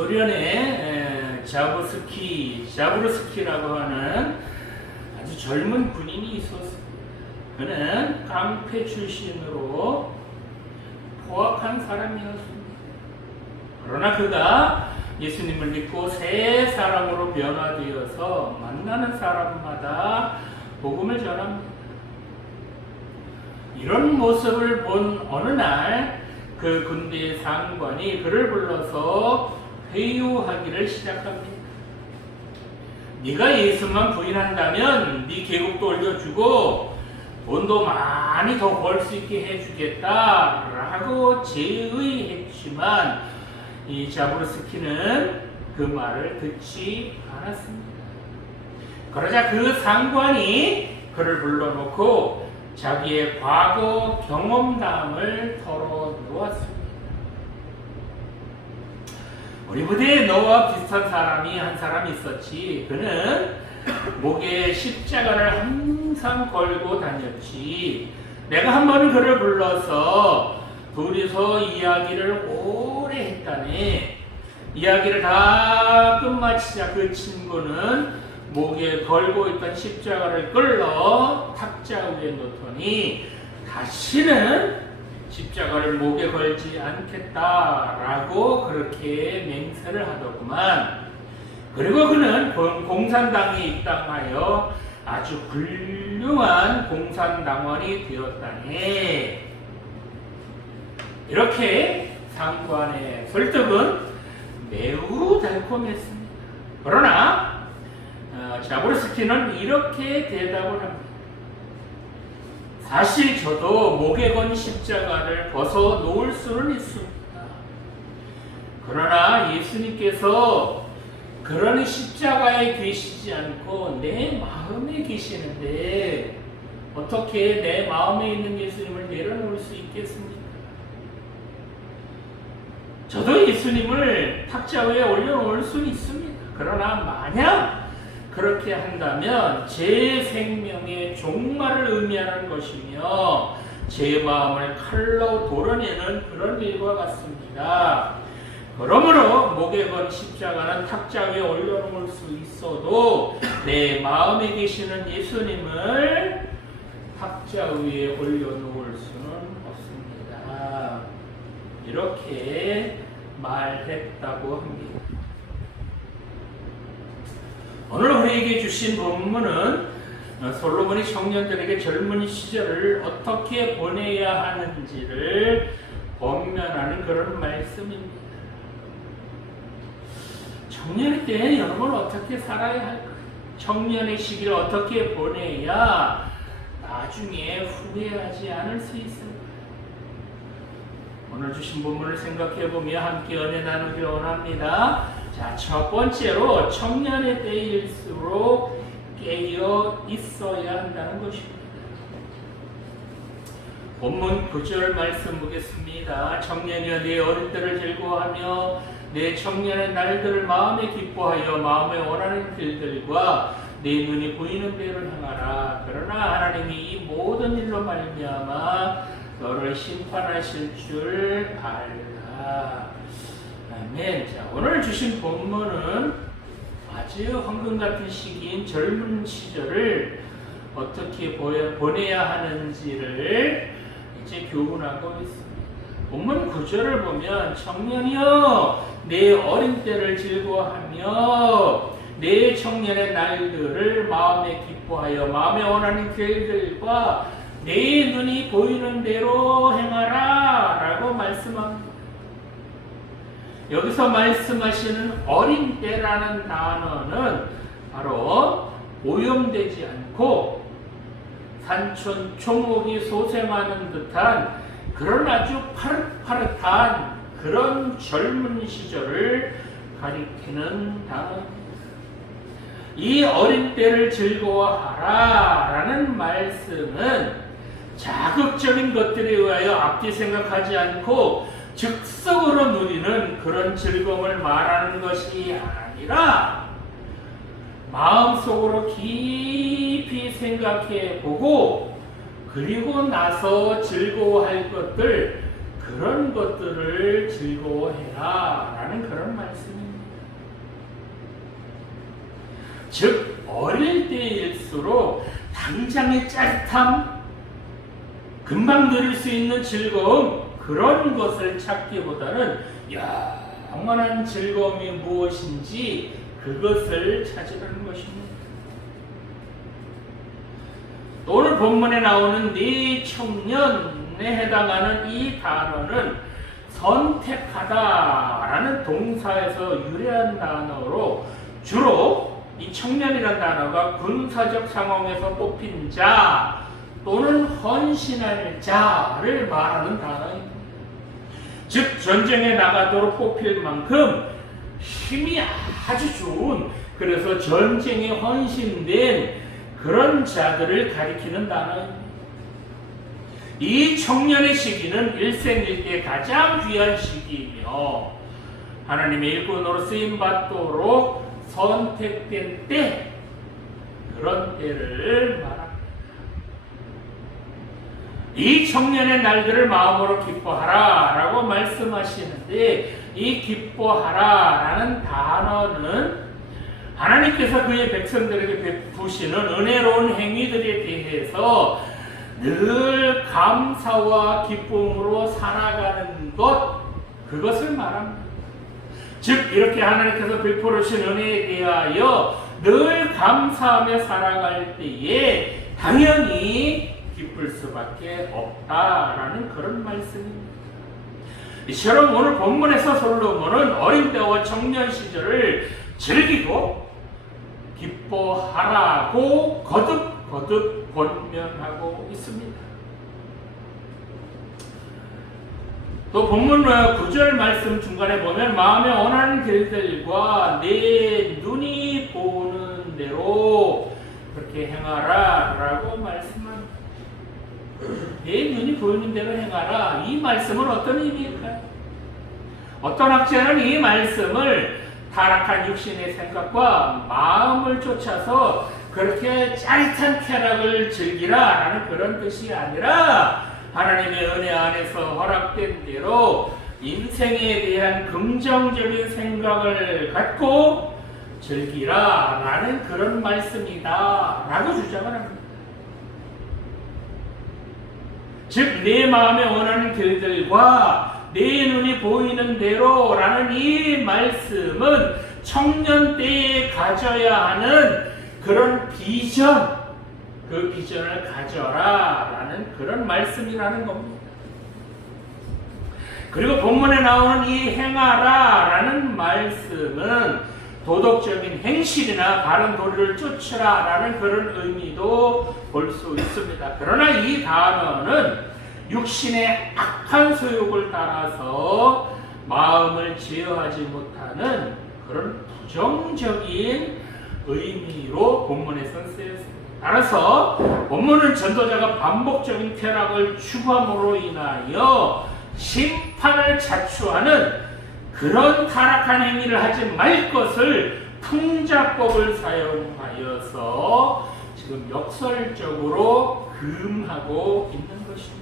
소련에 자부르스키라고 하는 아주 젊은 군인이 있었습니다. 그는 깡패 출신으로 포악한 사람이었습니다. 그러나 그가 예수님을 믿고 새 사람으로 변화되어서 만나는 사람마다 복음을 전합니다. 이런 모습을 본 어느 날 그 군대의 상관이 그를 불러서 회유하기를 시작합니다. 네가 예수만 부인한다면 네 계급도 올려주고 돈도 많이 더 벌 수 있게 해주겠다 라고 제의했지만 이 자부르스키는 그 말을 듣지 않았습니다. 그러자 그 상관이 그를 불러놓고 자기의 과거 경험담을 털어놓았습니다. 우리 부대에 너와 비슷한 사람이 한 사람 있었지. 그는 목에 십자가를 항상 걸고 다녔지. 내가 한 번 그를 불러서 둘이서 이야기를 오래 했다네. 이야기를 다 끝마치자 그 친구는 목에 걸고 있던 십자가를 끌러 탁자 위에 놓더니 다시는 십자가를 목에 걸지 않겠다라고 그렇게 맹세를 하더구만. 그리고 그는 공산당에 입당하여 아주 훌륭한 공산당원이 되었다네. 이렇게 상관의 설득은 매우 달콤했습니다. 그러나 자부르스키는 이렇게 대답을 합니다. 사실 저도 목에 건 십자가를 벗어 놓을 수는 있습니다. 그러나 예수님께서 그런 십자가에 계시지 않고 내 마음에 계시는데 어떻게 내 마음에 있는 예수님을 내려놓을 수 있겠습니까? 저도 예수님을 탁자 위에 올려놓을 수는 있습니다. 그러나 만약 그렇게 한다면 제 생명의 종말을 의미하는 것이며 제 마음을 칼로 도려내는 그런 일과 같습니다. 그러므로 목에 건 십자가는 탁자 위에 올려놓을 수 있어도 내 마음에 계시는 예수님을 탁자 위에 올려놓을 수는 없습니다. 이렇게 말했다고 합니다. 오늘 우리에게 주신 본문은 솔로몬이 청년들에게 젊은 시절을 어떻게 보내야 하는지를 권면하는 그런 말씀입니다. 청년의 때는 여러분 어떻게 살아야 할까요? 청년의 시기를 어떻게 보내야 나중에 후회하지 않을 수 있을까요? 오늘 주신 본문을 생각해보며 함께 은혜 나누기 원합니다. 자, 첫 번째로 청년의 때일수록 깨어 있어야 한다는 것입니다. 본문 9절 말씀 보겠습니다. 청년이여 내 어린 때를 즐거워하며 내 청년의 날들을 마음에 기뻐하여 마음에 원하는 길들과 내 눈이 보이는 대로 행하라. 그러나 하나님이 이 모든 일로 말미암아 너를 심판하실 줄 알라. 아멘. 자, 오늘 주신 본문은 아주 황금 같은 시기인 젊은 시절을 어떻게 보내야 하는지를 이제 교훈하고 있습니다. 본문 9절을 보면 청년이여 내 어린 때를 즐거워하며 내 청년의 날들을 마음에 기뻐하여 마음에 원하는 길들과 내 눈이 보이는 대로 행하라 라고 말씀합니다. 여기서 말씀하시는 어린 때라는 단어는 바로 오염되지 않고 산천 초목이 솟아나는 듯한 그런 아주 파릇파릇한 그런 젊은 시절을 가리키는 단어입니다. 이 어린 때를 즐거워하라 라는 말씀은 자극적인 것들에 의하여 앞뒤 생각하지 않고 즉석으로 누리는 그런 즐거움을 말하는 것이 아니라 마음속으로 깊이 생각해 보고 그리고 나서 즐거워할 것들, 그런 것들을 즐거워해라 라는 그런 말씀입니다. 즉 어릴 때일수록 당장의 짜릿함, 금방 누릴 수 있는 즐거움, 그런 것을 찾기보다는 영원한 즐거움이 무엇인지 그것을 찾으라는 것입니다. 오늘 본문에 나오는 네 청년에 해당하는 이 단어는 선택하다라는 동사에서 유래한 단어로 주로 이 청년이라는 단어가 군사적 상황에서 뽑힌 자 또는 헌신할 자를 말하는 단어입니다. 즉 전쟁에 나가도록 뽑힐 만큼 힘이 아주 좋은, 그래서 전쟁에 헌신된 그런 자들을 가리키는 단어입니다. 이 청년의 시기는 일생일대 가장 귀한 시기이며 하나님의 일꾼으로 쓰임받도록 선택된 때, 그런 때를 말합니다. 이 청년의 날들을 마음으로 기뻐하라 라고 말씀하시는데, 이 기뻐하라 라는 단어는 하나님께서 그의 백성들에게 베푸시는 은혜로운 행위들에 대해서 늘 감사와 기쁨으로 살아가는 것, 그것을 말합니다. 즉 이렇게 하나님께서 베풀으신 은혜에 대하여 늘 감사하며 살아갈 때에 당연히 기쁠 수밖에 없다라는 그런 말씀입니다. 이처럼 오늘 본문에서 솔로몬은 어린 때와 청년 시절을 즐기고 기뻐하라고 거듭 권면하고 있습니다. 또 본문 9절 말씀 중간에 보면 마음에 원하는 길들과 내 눈이 보는 대로 그렇게 행하라 라고 말씀합니다. 내 눈이 보이는 대로 행하라, 이 말씀은 어떤 의미일까요? 어떤 학자는 이 말씀을 타락한 육신의 생각과 마음을 쫓아서 그렇게 짜릿한 쾌락을 즐기라 라는 그런 뜻이 아니라 하나님의 은혜 안에서 허락된 대로 인생에 대한 긍정적인 생각을 갖고 즐기라 라는 그런 말씀이다 라고 주장을 합니다. 즉 내 마음에 원하는 길들과 내 눈이 보이는 대로 라는 이 말씀은 청년 때에 가져야 하는 그런 비전, 그 비전을 가져라 라는 그런 말씀이라는 겁니다. 그리고 본문에 나오는 이 행하라 라는 말씀은 도덕적인 행실이나 바른 도리를 쫓으라 라는 그런 의미도 볼 수 있습니다. 그러나 이 단어는 육신의 악한 소욕을 따라서 마음을 제어하지 못하는 그런 부정적인 의미로 본문에서 쓰였습니다. 따라서 본문은 전도자가 반복적인 쾌락을 추구함으로 인하여 심판을 자초하는 그런 타락한 행위를 하지 말 것을 풍자법을 사용하여서 지금 역설적으로 금하고 있는 것입니다.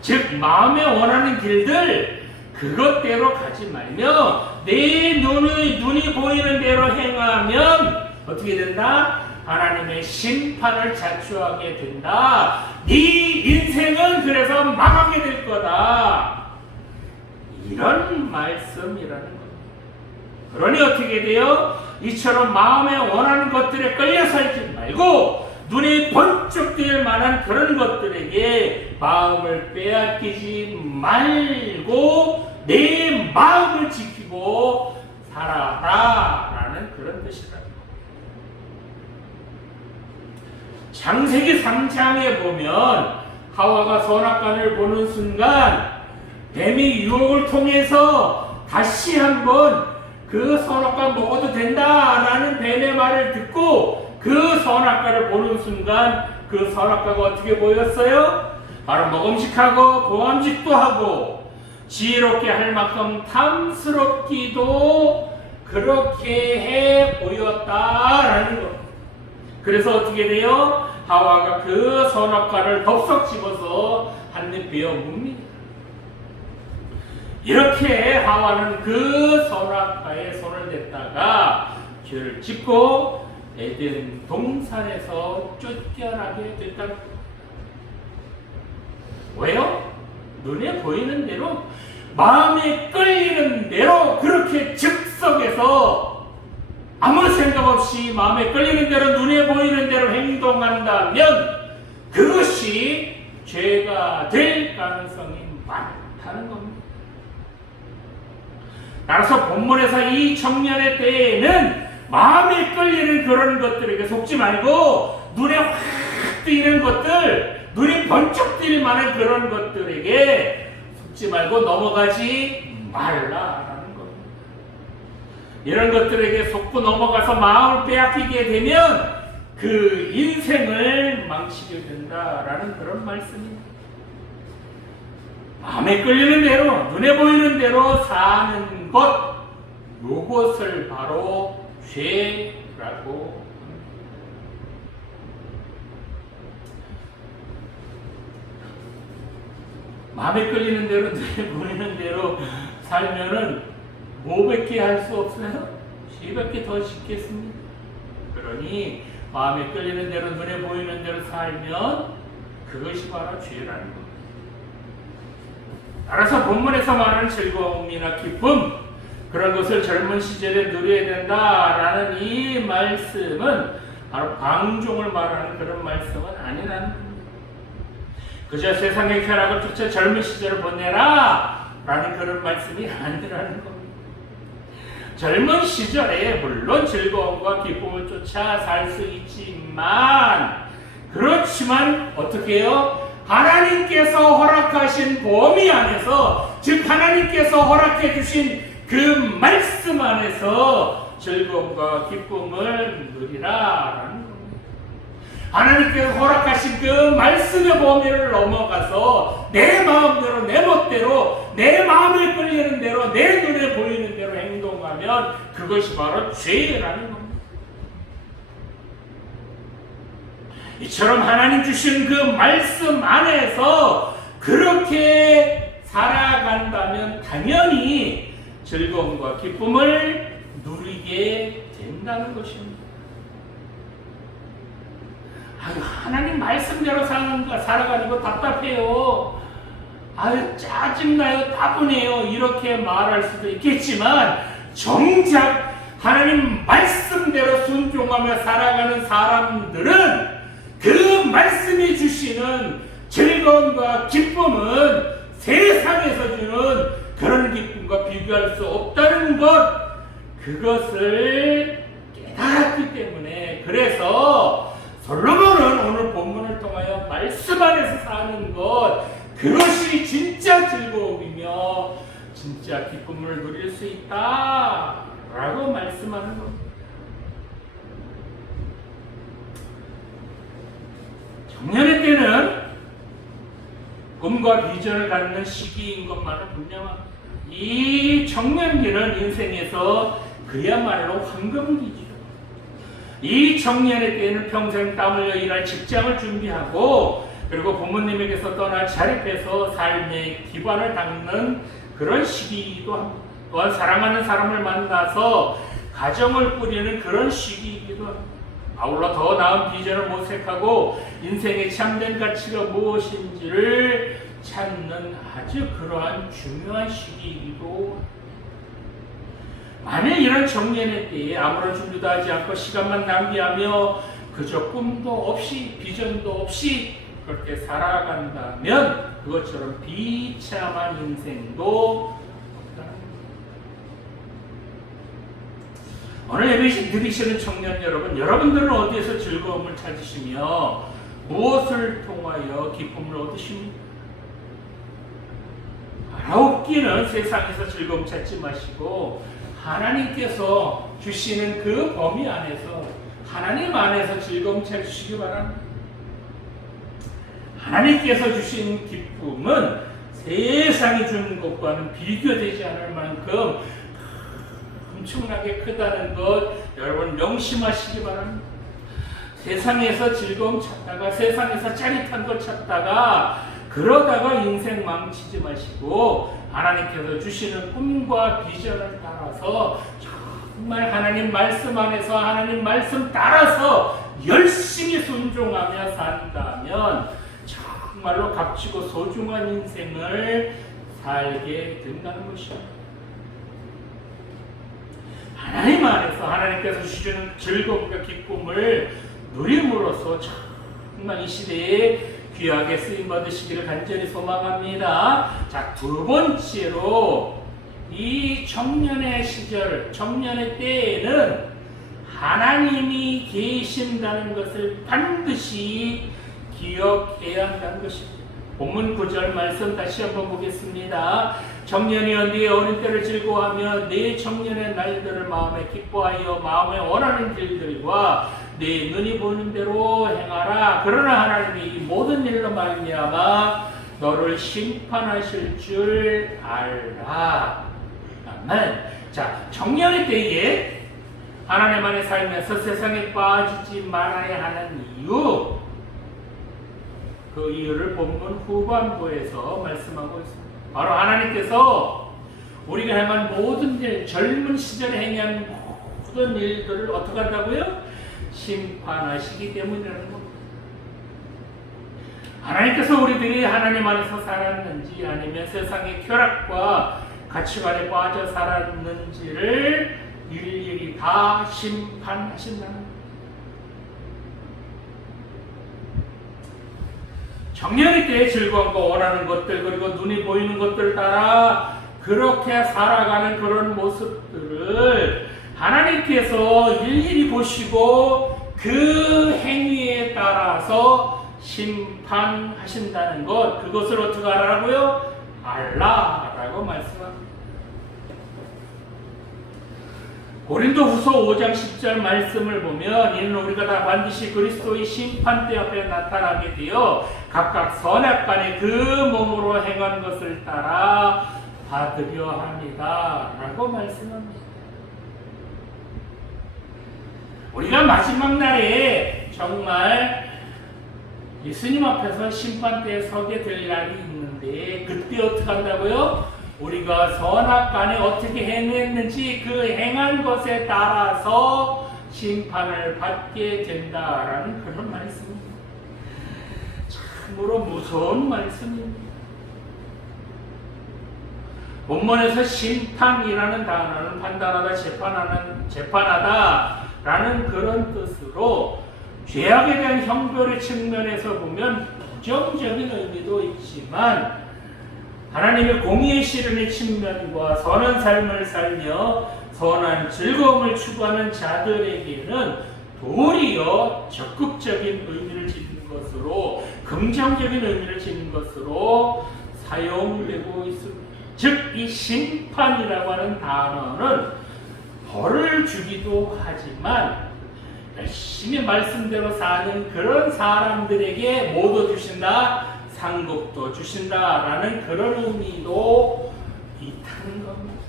즉 마음에 원하는 길들 그것대로 가지 말며 내 눈이 보이는 대로 행하면 어떻게 된다? 하나님의 심판을 자초하게 된다. 네 인생은 그래서 망하게 될 거다. 이런 말씀이라는 겁니다. 그러니 어떻게 돼요? 이처럼 마음에 원하는 것들에 끌려 살지 말고 눈에 번쩍 뜰 만한 그런 것들에게 마음을 빼앗기지 말고 내 마음을 지키고 살아라 라는 그런 뜻이다. 창세기 3장에 보면 하와가 선악과를 보는 순간 뱀이 유혹을 통해서 다시 한번 그 선악과 먹어도 된다라는 뱀의 말을 듣고 그 선악과를 보는 순간 그 선악과가 어떻게 보였어요? 바로 먹음직하고 보암직도 하고 지혜롭게 할 만큼 탐스럽기도 그렇게 해 보였다라는 것. 그래서 어떻게 돼요? 하와가 그 선악과를 덥석 집어서 한 입 베어 뭅니다. 이렇게 하와는 그 선악과에 손을 댔다가 죄를 짓고 에덴 동산에서 쫓겨나게 됐다. 왜요? 눈에 보이는 대로, 마음에 끌리는 대로 그렇게 즉석에서 아무 생각 없이 마음에 끌리는 대로, 눈에 보이는 대로 행동한다면 그것이 죄가 될 가능성이 많다는 겁니다. 따라서 본문에서 이 청년의 때에는 마음에 끌리는 그런 것들에게 속지 말고, 눈에 확 띄는 것들, 눈이 번쩍 뜰 만한 그런 것들에게 속지 말고 넘어가지 말라라는 겁니다. 이런 것들에게 속고 넘어가서 마음을 빼앗기게 되면 그 인생을 망치게 된다라는 그런 말씀입니다. 마음에 끌리는 대로, 눈에 보이는 대로 사는 것, 이것을 바로 죄라고 합니다. 마음에 끌리는 대로, 눈에 보이는 대로 살면은 뭐밖에 할 수 없어요? 죄밖에 더 짓겠습니다. 그러니 마음에 끌리는 대로, 눈에 보이는 대로 살면 그것이 바로 죄라는 겁니다. 따라서 본문에서 말하는 즐거움이나 기쁨, 그런 것을 젊은 시절에 누려야 된다라는 이 말씀은 바로 방종을 말하는 그런 말씀은 아니라는 겁니다. 그저 세상의 쾌락을 쫓아 젊은 시절을 보내라 라는 그런 말씀이 아니라는 겁니다. 젊은 시절에 물론 즐거움과 기쁨을 쫓아 살 수 있지만, 그렇지만 어떻게 해요? 하나님께서 허락하신 범위 안에서, 즉 하나님께서 허락해 주신 그 말씀 안에서 즐거움과 기쁨을 누리라라는 겁니다. 하나님께서 허락하신 그 말씀의 범위를 넘어가서 내 마음대로, 내 멋대로, 내 마음에 끌리는 대로, 내 눈에 보이는 대로 행동하면 그것이 바로 죄라는 겁니다. 이처럼 하나님 주신 그 말씀 안에서 그렇게 살아간다면 당연히 즐거움과 기쁨을 누리게 된다는 것입니다. 아유, 하나님 말씀대로 살아가는 거 답답해요. 아유, 짜증나요. 따분해요. 이렇게 말할 수도 있겠지만, 정작 하나님 말씀대로 순종하며 살아가는 사람들은 그 말씀이 주시는 즐거움과 기쁨은 세상에서 주는 그런 기쁨과 비교할 수 없다는 것, 그것을 깨달았기 때문에, 그래서 솔로몬은 오늘 본문을 통하여 말씀 안에서 사는 것, 그것이 진짜 즐거움이며 진짜 기쁨을 누릴 수 있다라고 말씀하는 겁니다. 청년의 때는 꿈과 비전을 갖는 시기인 것만은 분명합니다. 이 청년기는 인생에서 그야말로 황금기죠. 이 청년의 때에는 평생 땀 흘려 일할 직장을 준비하고, 그리고 부모님에게서 떠나 자립해서 삶의 기반을 닦는 그런 시기이기도 합니다. 또한 사랑하는 사람을 만나서 가정을 꾸리는 그런 시기이기도 합니다. 아울러 더 나은 비전을 모색하고 인생의 참된 가치가 무엇인지를 찾는 아주 그러한 중요한 시기이기도 합니다. 만일 이런 청년의 때에 아무런 준비도 하지 않고 시간만 낭비하며 그저 꿈도 없이 비전도 없이 그렇게 살아간다면 그것처럼 비참한 인생도 없다는 겁니다. 오늘 예배 드리시는 청년 여러분, 여러분들은 어디에서 즐거움을 찾으시며 무엇을 통하여 기쁨을 얻으십니까? 바라옵기는 세상에서 즐거움 찾지 마시고 하나님께서 주시는 그 범위 안에서, 하나님 안에서 즐거움 찾으시기 바랍니다. 하나님께서 주신 기쁨은 세상이 주는 것과는 비교되지 않을 만큼 엄청나게 크다는 것 여러분 명심하시기 바랍니다. 세상에서 즐거움 찾다가, 세상에서 짜릿한 것 찾다가 그러다가 인생 망치지 마시고 하나님께서 주시는 꿈과 비전을 따라서 정말 하나님 말씀 안에서 하나님 말씀 따라서 열심히 순종하며 산다면 정말로 값지고 소중한 인생을 살게 된다는 것입니다. 하나님 안에서 하나님께서 주시는 즐거움과 기쁨을 누림으로써 정말 이 시대에 귀하게 쓰임 받으시기를 간절히 소망합니다. 자, 두 번째로 이 청년의 시절, 청년의 때에는 하나님이 계신다는 것을 반드시 기억해야 한다는 것입니다. 본문 9절 말씀 다시 한번 보겠습니다. 청년이여 네 어린 때를 즐거워하며 네 청년의 날들을 마음에 기뻐하여 마음에 원하는 길들과 네 눈이 보는 대로 행하라. 그러나 하나님이 이 모든 일로 말미암아 너를 심판하실 줄 알라. 아멘. 자, 청년의 때에 하나님 안에 살면서 세상에 빠지지 말아야 하는 이유, 그 이유를 본문 후반부에서 말씀하고 있습니다. 바로 하나님께서 우리가 행한 모든 일, 젊은 시절에 행한 모든 일들을 어떻게 한다고요? 심판하시기 때문이라는 겁니다. 하나님께서 우리들이 하나님 안에서 살았는지 아니면 세상의 쾌락과 가치관에 빠져 살았는지를 일일이 다 심판하신다는 겁니다. 청년의 때에 즐거움과 원하는 것들 그리고 눈이 보이는 것들 따라 그렇게 살아가는 그런 모습들을 하나님께서 일일이 보시고 그 행위에 따라서 심판하신다는 것, 그것을 어떻게 하라고요? 알라라고 말씀합니다. 고린도후서 5장 10절 말씀을 보면 이는 우리가 다 반드시 그리스도의 심판대 앞에 나타나게 되어 각각 선악간에 그 몸으로 행한 것을 따라 받으려 합니다 라고 말씀합니다. 우리가 마지막 날에 정말 예수님 앞에서 심판대에 서게 될 날이 있는데 그때 어떻게 한다고요? 우리가 선악간에 어떻게 행했는지 그 행한 것에 따라서 심판을 받게 된다라는 그런 말씀입니다. 참으로 무서운 말씀입니다. 본문에서 심판이라는 단어는 판단하다, 재판하다라는 그런 뜻으로 죄악에 대한 형벌의 측면에서 보면 부정적인 의미도 있지만 하나님의 공의의 실현의 측면과 선한 삶을 살며 선한 즐거움을 추구하는 자들에게는 도리어 적극적인 의미를 지닌 것으로, 긍정적인 의미를 지닌 것으로 사용되고 있습니다. 즉, 이 심판이라고 하는 단어는 벌을 주기도 하지만 열심히 말씀대로 사는 그런 사람들에게 못 얻으신다, 상급도 주신다라는 그런 의미도 있다는 겁니다.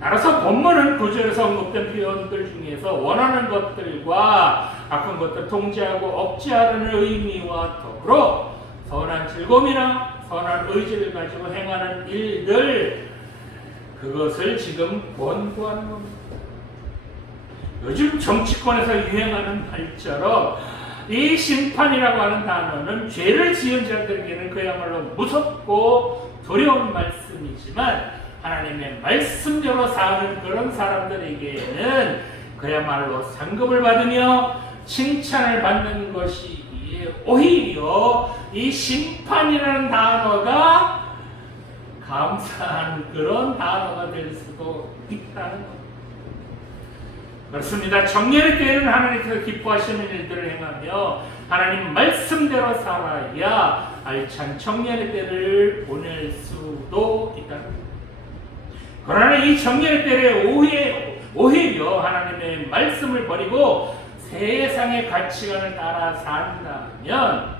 따라서 본문은 구절에서 언급된 표현들 중에서 원하는 것들과 악한 것들 통제하고 억제하는 의미와 더불어 선한 즐거움이나 선한 의지를 가지고 행하는 일들, 그것을 지금 권고하는 겁니다. 요즘 정치권에서 유행하는 말처럼 이 심판이라고 하는 단어는 죄를 지은 자들에게는 그야말로 무섭고 두려운 말씀이지만 하나님의 말씀대로 사는 그런 사람들에게는 그야말로 상급을 받으며 칭찬을 받는 것이기에 오히려 이 심판이라는 단어가 감사한 그런 단어가 될 수도 있다는 것. 그렇습니다. 청년의 때에는 하나님께서 기뻐하시는 일들을 행하며 하나님 말씀대로 살아야 알찬 청년의 때를 보낼 수도 있다는 것. 그러나 이 청년의 때에 오히려 하나님의 말씀을 버리고 세상의 가치관을 따라 산다면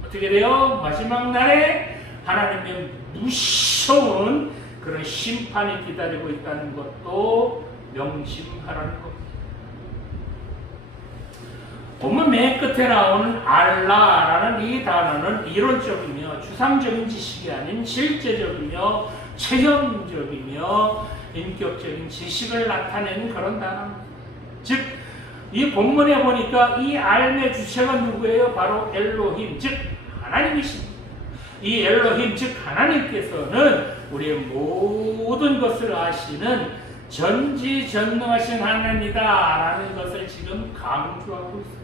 어떻게 돼요? 마지막 날에 하나님의 무서운 그런 심판이 기다리고 있다는 것도 명심하라는 겁니다. 본문 맨 끝에 나오는 알라라는 이 단어는 이론적이며 추상적인 지식이 아닌 실제적이며 체험적이며 인격적인 지식을 나타내는 그런 단어입니다. 즉, 이 본문에 보니까 이 알의 주체가 누구예요? 바로 엘로힘, 즉 하나님이십니다. 이 엘로힘, 즉 하나님께서는 우리의 모든 것을 아시는 전지전능하신 하나님이다 라는 것을 지금 강조하고 있습니다.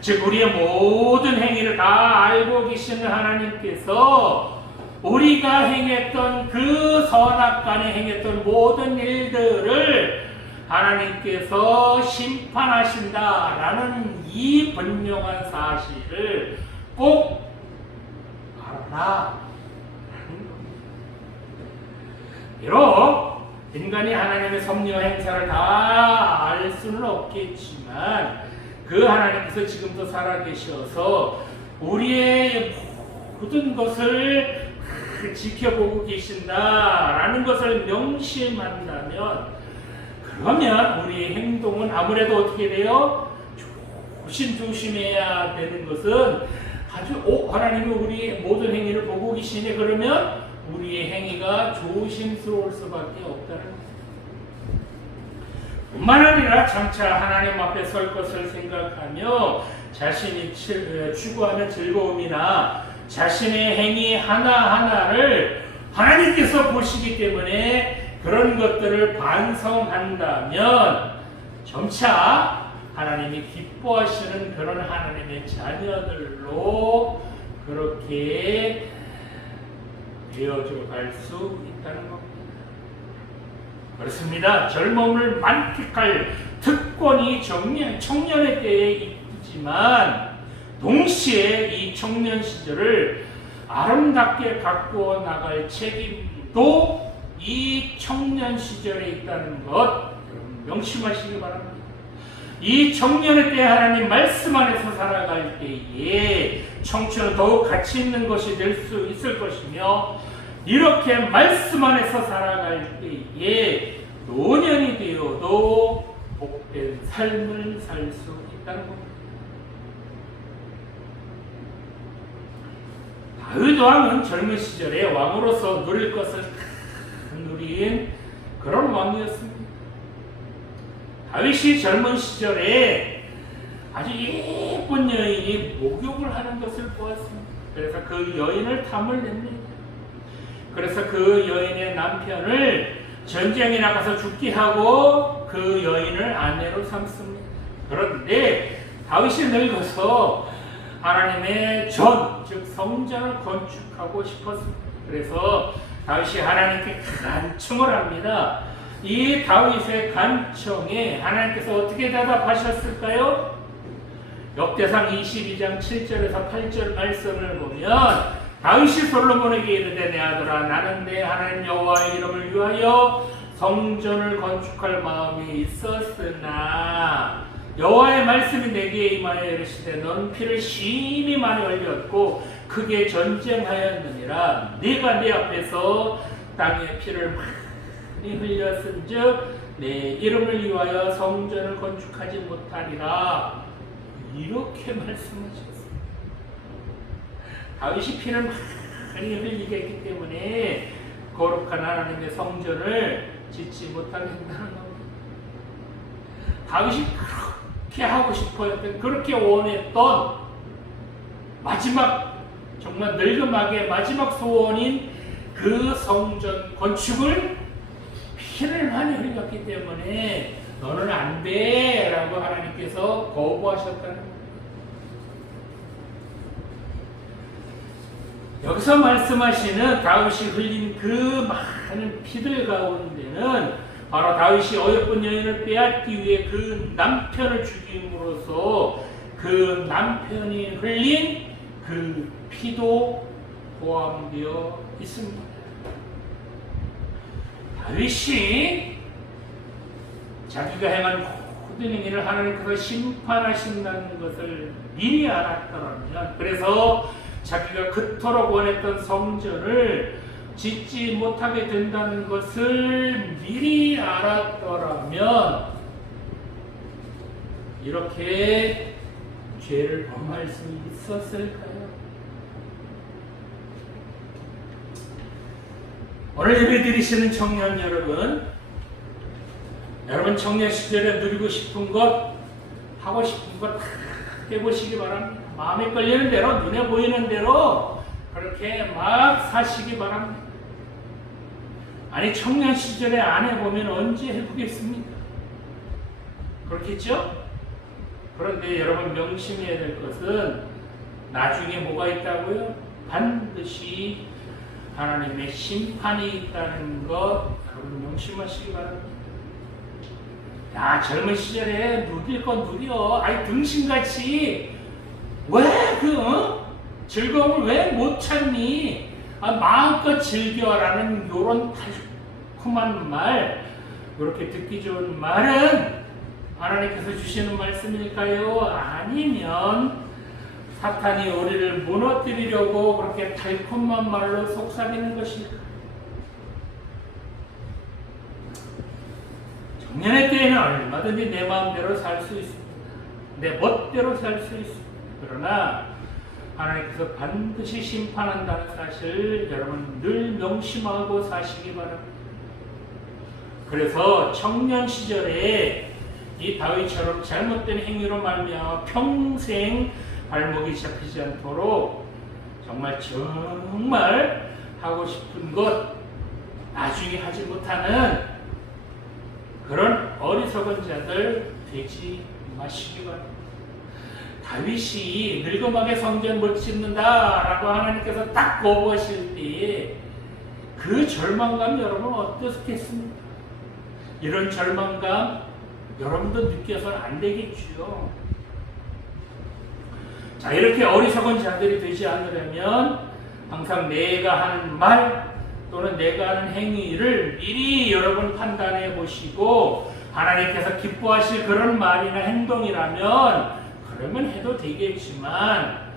즉 우리의 모든 행위를 다 알고 계시는 하나님께서 우리가 행했던 그 선악간에 행했던 모든 일들을 하나님께서 심판하신다라는 이 분명한 사실을 꼭 알아라. 비록 인간이 하나님의 섭리와 행사를 다 알 수는 없겠지만 그 하나님께서 지금도 살아계셔서 우리의 모든 것을 지켜보고 계신다라는 것을 명심한다면 그러면 우리의 행동은 아무래도 어떻게 돼요? 조심조심해야 되는 것은 아주 하나님이 우리의 모든 행위를 보고 계시네. 그러면 우리의 행위가 조심스러울 수밖에 없다는 것입니다. 뿐만 아니라 장차 하나님 앞에 설 것을 생각하며 자신이 추구하는 즐거움이나 자신의 행위 하나하나를 하나님께서 보시기 때문에 그런 것들을 반성한다면 점차 하나님이 기뻐하시는 그런 하나님의 자녀들로 그렇게 되어져 갈 수 있다는 겁니다. 그렇습니다. 젊음을 만끽할 특권이 청년의 때에 있지만 동시에 이 청년 시절을 아름답게 가꾸어 나갈 책임도 이 청년 시절에 있다는 것 명심하시기 바랍니다. 이 청년의 때에 하나님 말씀 안에서 살아갈 때에 청춘은 더욱 가치 있는 것이 될 수 있을 것이며 이렇게 말씀 안에서 살아갈 때에 노년이 되어도 복된 삶을 살 수 있다는 겁니다. 다윗 왕은 젊은 시절에 왕으로서 누릴 것을 누린 그런 왕이었습니다. 다윗이 젊은 시절에 아주 예쁜 여인이 목욕을 하는 것을 보았습니다. 그래서 그 여인을 탐을 냅니다. 그래서 그 여인의 남편을 전쟁에 나가서 죽게 하고 그 여인을 아내로 삼습니다. 그런데 다윗이 늙어서 하나님의 즉 성전을 건축하고 싶었습니다. 그래서 다윗이 하나님께 간청을 합니다. 이 다윗의 간청에 하나님께서 어떻게 대답하셨을까요? 역대상 22장 7절에서 8절 말씀을 보면 다윗이 솔로몬에게 이르되 내 아들아 나는 내 하나님 여호와의 이름을 위하여 성전을 건축할 마음이 있었으나 여호와의 말씀이 내게 임하여 이르시되 너는 피를 심히 많이 흘렸고 크게 전쟁하였느니라. 네가 내 앞에서 땅에 피를 많이 흘렸은즉 내 이름을 위하여 성전을 건축하지 못하리라. 이렇게 말씀하셨습니다. 다윗이 피를 많이 흘리게 했기 때문에 거룩한 하나님의 성전을 짓지 못하게 한다는 겁니다. 다윗이 그렇게 하고 싶어했던, 그렇게 원했던 마지막, 정말 늙음하게 마지막 소원인 그 성전 건축을 피를 많이 흘렸기 때문에 너는 안 돼 라고 하나님께서 거부하셨다는 겁니다. 여기서 말씀하시는 다윗이 흘린 그 많은 피들 가운데는 바로 다윗이 어여쁜 여인을 빼앗기 위해 그 남편을 죽임으로써 그 남편이 흘린 그 피도 포함되어 있습니다. 다윗이 자기가 행한 모든 행위를 하나님께서 심판하신다는 것을 미리 알았더라면, 그래서 자기가 그토록 원했던 성전을 짓지 못하게 된다는 것을 미리 알았더라면 이렇게 죄를 범할 수 있었을까요? 오늘 예배 드리시는 청년 여러분, 여러분 청년 시절에 누리고 싶은 것, 하고 싶은 것 다 해보시기 바랍니다. 마음에 걸리는 대로, 눈에 보이는 대로 그렇게 막 사시기 바랍니다. 아니 청년 시절에 안 해보면 언제 해보겠습니까? 그렇겠죠? 그런데 여러분 명심해야 될 것은 나중에 뭐가 있다고요? 반드시 하나님의 심판이 있다는 것 여러분 명심하시기 바랍니다. 야 젊은 시절에 누릴 건 누려. 아이 등신같이 왜 즐거움을 왜 못 찾니? 마음껏 즐겨라는 요런 달콤한 말, 이렇게 듣기 좋은 말은 하나님께서 주시는 말씀일까요? 아니면 사탄이 우리를 무너뜨리려고 그렇게 달콤한 말로 속삭이는 것일까? 청년의 때에는 얼마든지 내 마음대로 살 수 있습니다. 내 멋대로 살 수 있습니다. 그러나 하나님께서 반드시 심판한다는 사실 여러분 늘 명심하고 사시기 바랍니다. 그래서 청년 시절에 이 다윗처럼 잘못된 행위로 말미암아 평생 발목이 잡히지 않도록 정말 하고 싶은 것 나중에 하지 못하는 그런 어리석은 자들 되지 마시기 바랍니다. 다윗이 늙음하게 성전 못 짓는다라고 하나님께서 딱 거부하실 때에 그 절망감 여러분 어떻겠습니까? 이런 절망감 여러분도 느껴서는 안 되겠죠. 자, 이렇게 어리석은 자들이 되지 않으려면 항상 내가 하는 말 또는 내가 하는 행위를 미리 여러분 판단해 보시고 하나님께서 기뻐하실 그런 말이나 행동이라면 그러면 해도 되겠지만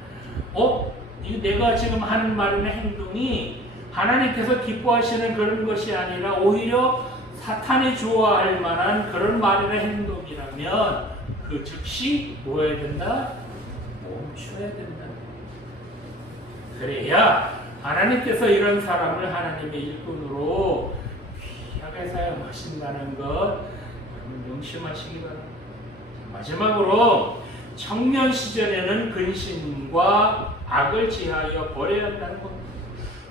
이 내가 지금 하는 말이나 행동이 하나님께서 기뻐하시는 그런 것이 아니라 오히려 사탄이 좋아할 만한 그런 말이나 행동이라면 그 즉시 뭐 해야 된다? 멈춰야 된다. 그래야 하나님께서 이런 사람을 하나님의 일꾼으로 귀하게 사용하신다는 것 명심하시기 바랍니다. 마지막으로 청년 시절에는 근심과 악을 지하여 버려야 한다는 겁니다.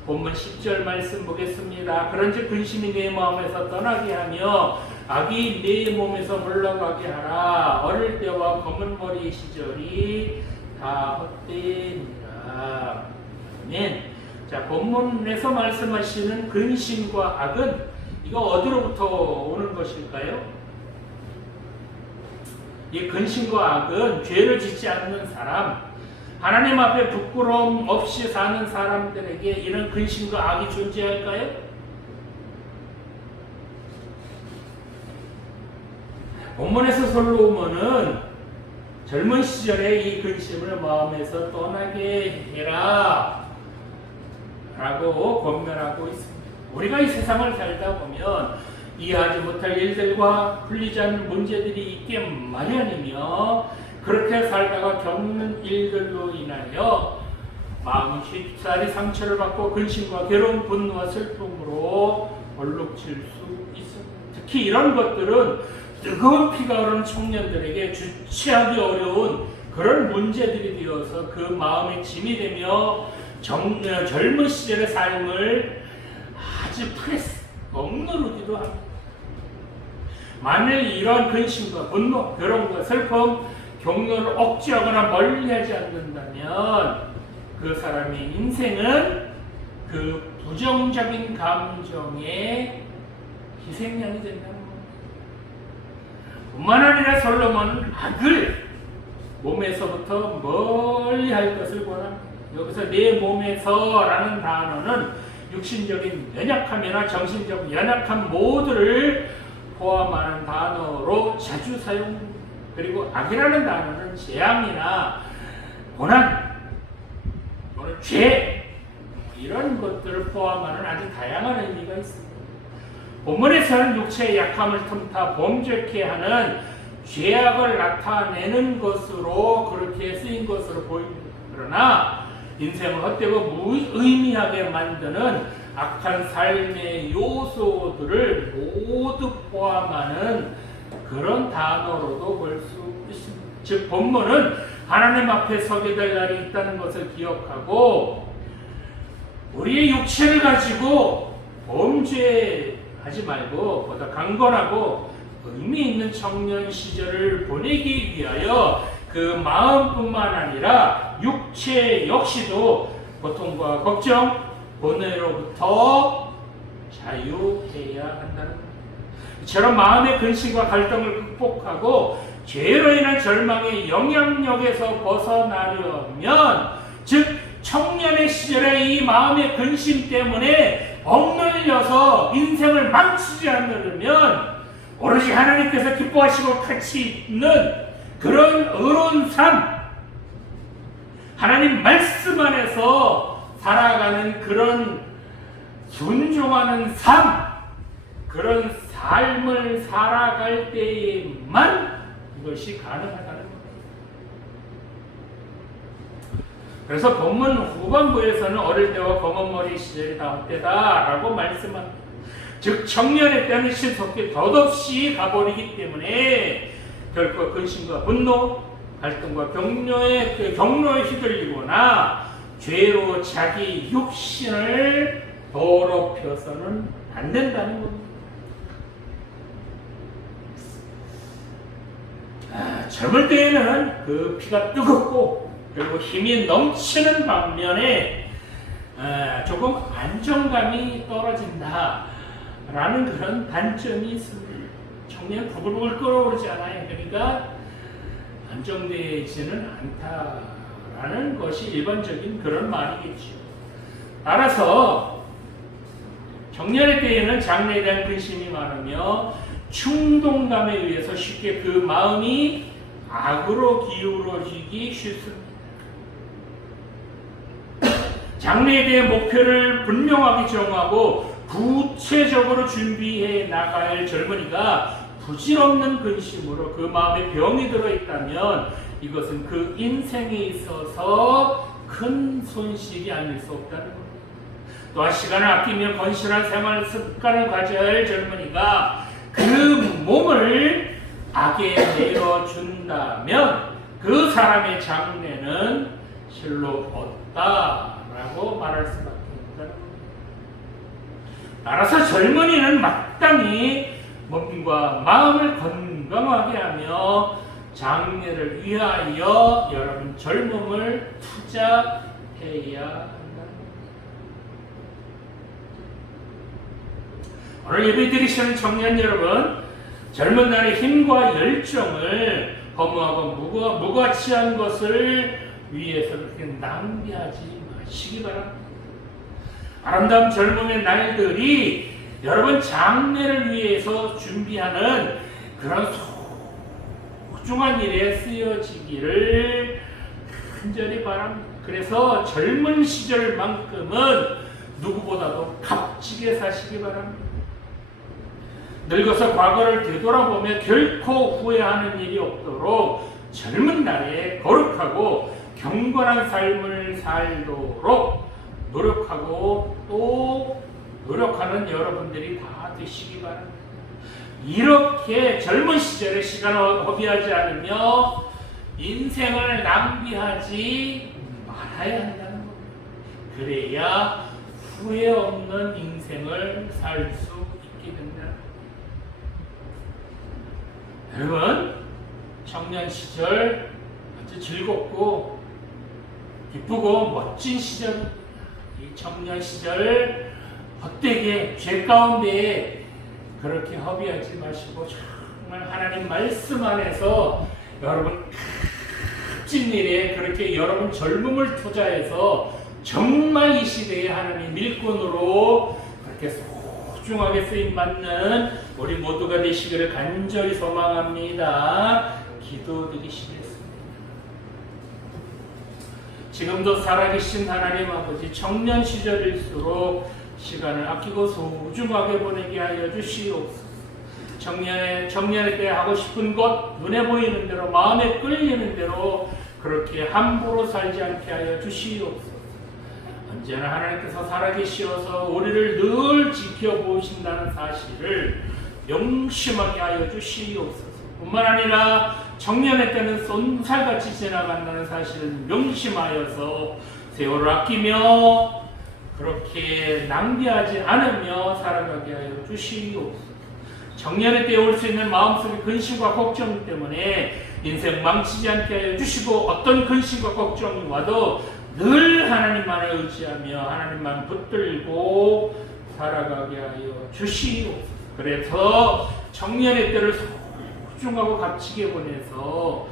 본문 10절 말씀 보겠습니다. 그런즉 근심이 내 마음에서 떠나게 하며 악이 내 몸에서 물러가게 하라. 어릴 때와 검은 머리의 시절이 다 헛되니라. 아멘. 자, 본문에서 말씀하시는 근심과 악은 이거 어디로부터 오는 것일까요? 이 근심과 악은 죄를 짓지 않는 사람, 하나님 앞에 부끄러움 없이 사는 사람들에게 이런 근심과 악이 존재할까요? 본문에서 솔로몬은 젊은 시절에 이 근심을 마음에서 떠나게 해라 라고 권면하고 있습니다. 우리가 이 세상을 살다 보면 이해하지 못할 일들과 풀리지 않는 문제들이 있게 마련이며 그렇게 살다가 겪는 일들로 인하여 마음이 쉽사리 상처를 받고 근심과 괴로움, 분노와 슬픔으로 얼룩질 수 있습니다. 특히 이런 것들은 뜨거운 피가 흐르는 청년들에게 주체하기 어려운 그런 문제들이 되어서 그 마음에 짐이 되며 젊은 시절의 삶을 아주 억누르기도 합니다. 만일 이런 근심과 분노, 괴로움과 슬픔, 격려를 억제하거나 멀리하지 않는다면 그 사람의 인생은 그 부정적인 감정의 희생양이 된다는 겁니다. 뿐만 아니라 솔로몬은 악을 몸에서부터 멀리할 것을 권합니다. 여기서 내 몸에서라는 단어는 육신적인 연약함이나 정신적 연약함 모두를 포함하는 단어로 자주 사용됩니다. 그리고 악이라는 단어는 재앙이나 고난 또는 죄 이런 것들을 포함하는 아주 다양한 의미가 있습니다. 본문에서는 육체의 약함을 틈타 범죄케 하는 죄악을 나타내는 것으로 그렇게 쓰인 것으로 보입니다. 그러나 인생을 헛되고 무의미하게 만드는 악한 삶의 요소들을 모두 포함하는 그런 단어로도 볼 수 있습니다. 즉 본문은 하나님 앞에 서게 될 날이 있다는 것을 기억하고 우리의 육체를 가지고 범죄하지 말고 보다 강건하고 의미 있는 청년 시절을 보내기 위하여 그 마음뿐만 아니라 육체 역시도 고통과 걱정, 번뇌로부터 자유해야 한다는 것. 이처럼 마음의 근심과 갈등을 극복하고 죄로 인한 절망의 영향력에서 벗어나려면, 즉 청년의 시절에 이 마음의 근심 때문에 억눌려서 인생을 망치지 않으려면 오로지 하나님께서 기뻐하시고 가치 있는 그런 의로운 삶, 하나님 말씀 안에서 살아가는 그런 순종하는 삶, 그런 삶을 살아갈 때에만 이것이 가능하다는 겁니다. 그래서 본문 후반부에서는 어릴 때와 검은 머리 시절이 다음 때다라고 말씀합니다. 즉 청년의 때는 신속히 덧없이 가버리기 때문에 결코 근심과 분노, 갈등과 경로에 휘둘리거나 죄로 자기 육신을 더럽혀서는 안 된다는 겁니다. 젊을 때에는 그 피가 뜨겁고 그리고 힘이 넘치는 반면에 조금 안정감이 떨어진다라는 그런 단점이 있습니다. 청년 부글부글 끓어오르지 않아요. 그러니까 안정되지는 않다라는 것이 일반적인 그런 말이겠죠. 따라서 청년의 때에는 장래에 대한 근심이 많으며 충동감에 의해서 쉽게 그 마음이 악으로 기울어지기 쉽습니다. 장래에 대한 목표를 분명하게 정하고 구체적으로 준비해 나가야 할 젊은이가 부질없는 근심으로 그 마음에 병이 들어있다면 이것은 그 인생에 있어서 큰 손실이 아닐 수 없다는 겁니다. 또한 시간을 아끼며 건실한 생활 습관을 가져야 할 젊은이가 그 몸을 악에 내어준다면 그 사람의 장래는 실로 없다라고 말할 수밖에 없다는 겁니다. 따라서 젊은이는 마땅히 몸과 마음을 건강하게 하며 장래를 위하여 여러분 젊음을 투자해야 한다. 오늘 예배 드리시는 청년 여러분, 젊은 날의 힘과 열정을 허무하고 무가치한 것을 위해서 그렇게 낭비하지 마시기 바랍니다. 아름다운 젊음의 날들이 여러분 장래를 위해서 준비하는 그런 소중한 일에 쓰여지기를 간절히 바랍니다. 그래서 젊은 시절만큼은 누구보다도 값지게 사시기 바랍니다. 늙어서 과거를 되돌아보며 결코 후회하는 일이 없도록 젊은 날에 거룩하고 경건한 삶을 살도록 노력하고 또 노력하는 여러분들이 다 되시기 바랍니다. 이렇게 젊은 시절에 시간을 허비하지 않으며 인생을 낭비하지 말아야 한다는 겁니다. 그래야 후회 없는 인생을 살 수 있게 된다. 여러분, 청년 시절 아주 즐겁고 기쁘고 멋진 시절입니다. 이 청년 시절 헛되게 죄 가운데 그렇게 허비하지 마시고 정말 하나님 말씀 안에서 여러분 값진 일에 그렇게 여러분 젊음을 투자해서 정말 이 시대에 하나님 일꾼으로 그렇게 소중하게 쓰임받는 우리 모두가 되시기를 간절히 소망합니다. 기도드리시겠습니다. 지금도 살아계신 하나님 아버지, 청년 시절일수록 시간을 아끼고 소중하게 보내게 하여 주시옵소서. 청년의 때 하고 싶은 것, 눈에 보이는 대로, 마음에 끌리는 대로 그렇게 함부로 살지 않게 하여 주시옵소서. 언제나 하나님께서 살아계시어서 우리를 늘 지켜보신다는 사실을 명심하게 하여 주시옵소서. 뿐만 아니라 정년의 때는 쏜살같이 지나간다는 사실을 명심하여서 세월을 아끼며 그렇게 낭비하지 않으며 살아가게 하여 주시옵소서. 정년의 때에 올 수 있는 마음속의 근심과 걱정 때문에 인생 망치지 않게 하여 주시고, 어떤 근심과 걱정이 와도 늘 하나님만을 의지하며 하나님만 붙들고 살아가게 하여 주시옵소서. 그래서 정년의 때를 소중하고 값지게 보내서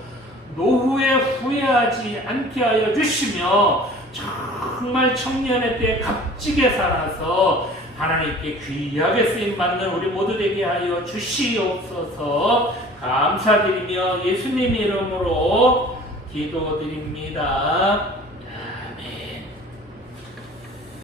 노후에 후회하지 않게 하여 주시며, 정말 청년의 때 값지게 살아서 하나님께 귀하게 쓰임받는 우리 모두 되게 하여 주시옵소서. 감사드리며 예수님 이름으로 기도드립니다.